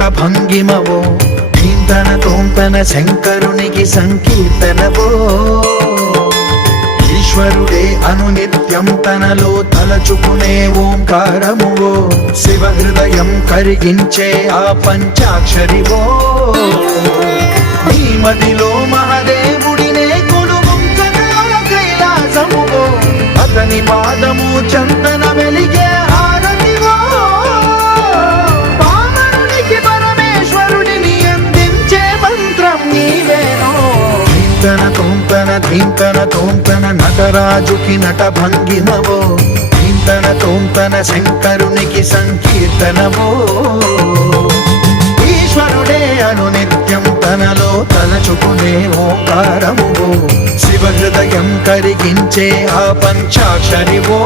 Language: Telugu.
నట భంగిమవో ధీంతన తోంతన శంకరునికి సంకీర్తనవో ఈశ్వరుడే అనునిత్యం తనలో తలచుకునే ఓంకారమువో శివ హృదయం కరిగించే ఆ పంచాక్షరివో నీ మదిలో మహాదేవుడినే కొలువుంచగా కైలాసమువో అతని పాదము చందన వెలిగే హారతివో పామరునికి పరమేశ్వరుడిని అందించే మంత్రం నీవేనో ధీంతన తోంతన ధీంతన తోంతన నటరాజుకి నట భంగిమవో ధీంతన తోంతన శంకరునికి సంకీర్తనవో ఈశ్వరుడే అనునిత్యం తనలో తలచుకునే ఓంకారమువో శివ హృదయం కరిగించే ఆ పంచాక్షరివో